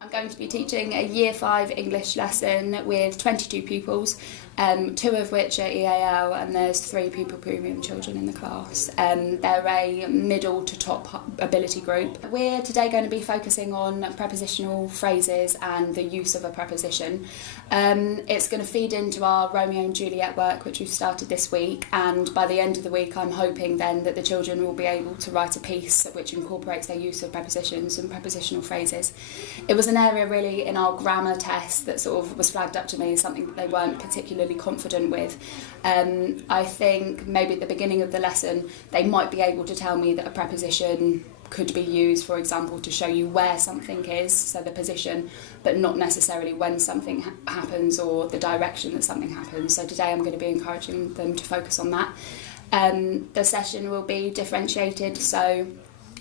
I'm going to be teaching a Year 5 English lesson with 22 pupils, 2 of which are EAL, and there's 3 pupil premium children in the class. They're a middle to top ability group. We're today going to be focusing on prepositional phrases and the use of a preposition. It's going to feed into our Romeo and Juliet work, which we've started this week, and by the end of the week I'm hoping then that the children will be able to write a piece which incorporates their use of prepositions and prepositional phrases. It was an area really in our grammar test that sort of was flagged up to me as something that they weren't particularly confident with. I think maybe at the beginning of the lesson they might be able to tell me that a preposition could be used, for example, to show you where something is, so the position, but not necessarily when something happens or the direction that something happens. So today I'm going to be encouraging them to focus on that. The session will be differentiated, so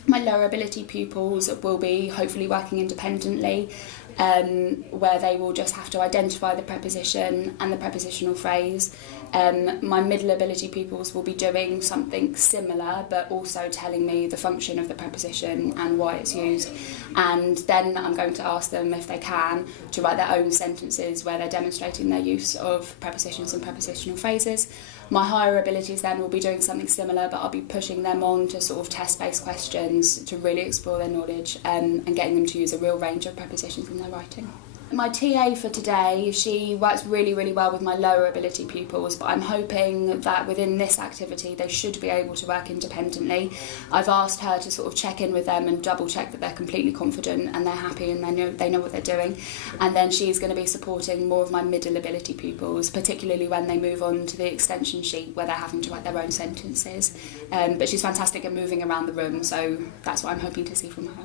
my lower ability pupils will be hopefully working independently, where they will just have to identify the preposition and the prepositional phrase. My middle ability pupils will be doing something similar, but also telling me the function of the preposition and why it's used. And then I'm going to ask them, if they can, to write their own sentences where they're demonstrating their use of prepositions and prepositional phrases. My higher abilities then will be doing something similar, but I'll be pushing them on to sort of test-based questions to really explore their knowledge, and getting them to use a real range of prepositions in their writing. My TA for today, she works really, really well with my lower ability pupils, but I'm hoping that within this activity they should be able to work independently. I've asked her to sort of check in with them and double check that they're completely confident and they're happy and they know what they're doing. And then she's going to be supporting more of my middle ability pupils, particularly when they move on to the extension sheet where they're having to write their own sentences. But she's fantastic at moving around the room, so that's what I'm hoping to see from her.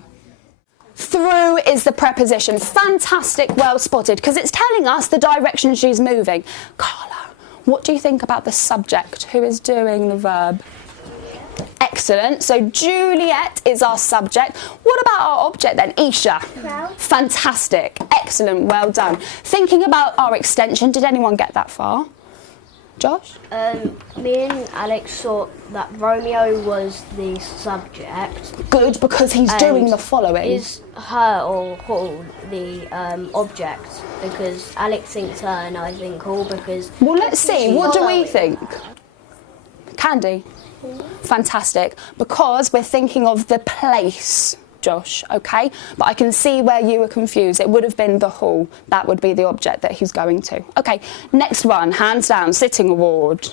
Through is the preposition. Fantastic, well spotted, because it's telling us the direction she's moving. Carla, what do you think about the subject? Who is doing the verb? Excellent. So Juliet is our subject. What about our object then? Isha. Crowd. Fantastic. Excellent. Well done. Thinking about our extension, did anyone get that far? Josh? Me and Alex thought that Romeo was the subject. Good, because he's doing the following. Is her or Hall the object? Because Alex thinks her and I think Hall because... Well, let's see. What do we think? Candy? Fantastic. Because we're thinking of the place, Josh, okay? But I can see where you were confused. It would have been the hall. That would be the object that he's going to. Okay, next one, hands down, sitting award.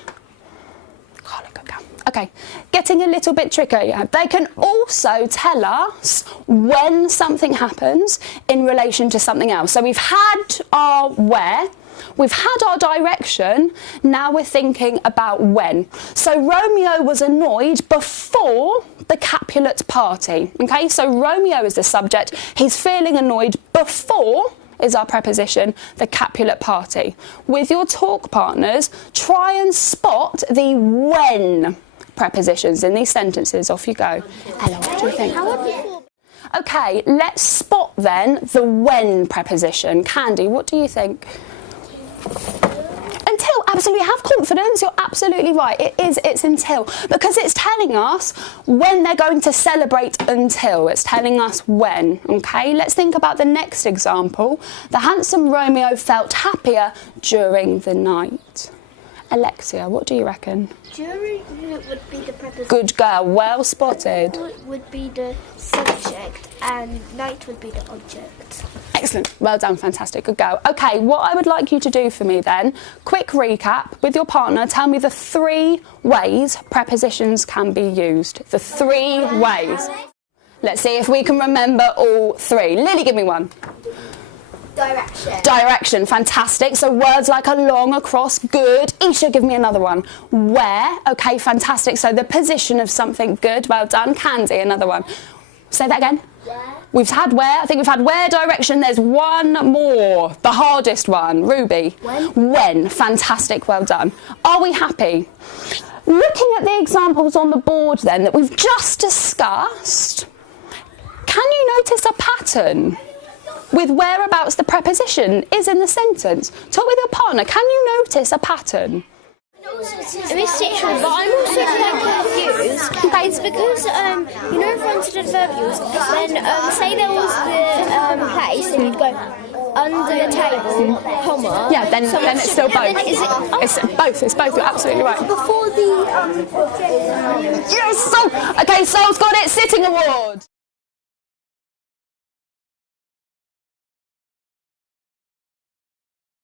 Carla, go down. Okay, getting a little bit trickier. They can also tell us when something happens in relation to something else. So we've had our where, we've had our direction, now we're thinking about when. So Romeo was annoyed before the Capulet party. Okay, so Romeo is the subject, he's feeling annoyed before is our preposition, the Capulet party. With your talk partners, try and spot the when prepositions in these sentences. Off you go. Ella, what do you think? Okay, let's spot then the when preposition. Candy, what do you think? Until, absolutely, have confidence, you're absolutely right, it's until, because it's telling us when they're going to celebrate until, it's telling us when, okay? Let's think about the next example. The handsome Romeo felt happier during the night. Alexia, what do you reckon? During would be the preposition. Good girl, well spotted. Would be the subject and night would be the object. Excellent, well done, fantastic, good girl. Okay, what I would like you to do for me then, quick recap with your partner, tell me the 3 ways prepositions can be used. The 3 ways. Let's see if we can remember all 3. Lily, give me one. Direction. Direction, fantastic. So words like along, across, good. Isha, give me another one. Where, okay, fantastic. So the position of something, good, well done. Candy, another one. Say that again. Where. We've had where, I think we've had where, direction. There's one more, the hardest one. Ruby. When, fantastic, well done. Are we happy? Looking at the examples on the board then that we've just discussed, can you notice a pattern with whereabouts the preposition is in the sentence? Talk with your partner, can you notice a pattern? It is situated, but I'm also confused. Okay. It's because, you know, if I wanted to verb use, then say there was the place, and you'd go under the table, comma. Yeah, then it's still both. Then is it, It's both, you're absolutely right. before the Yes! So, okay, Sol's got it, sitting award.